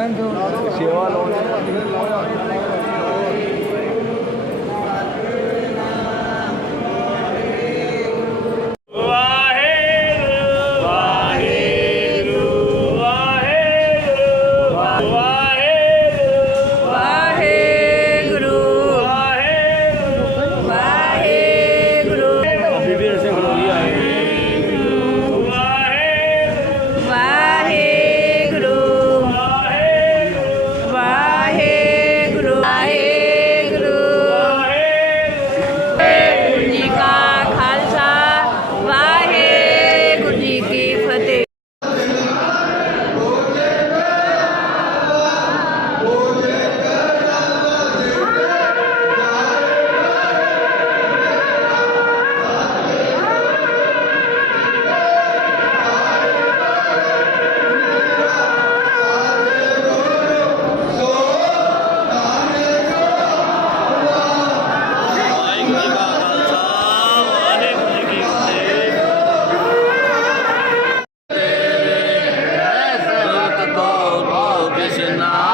caminando. না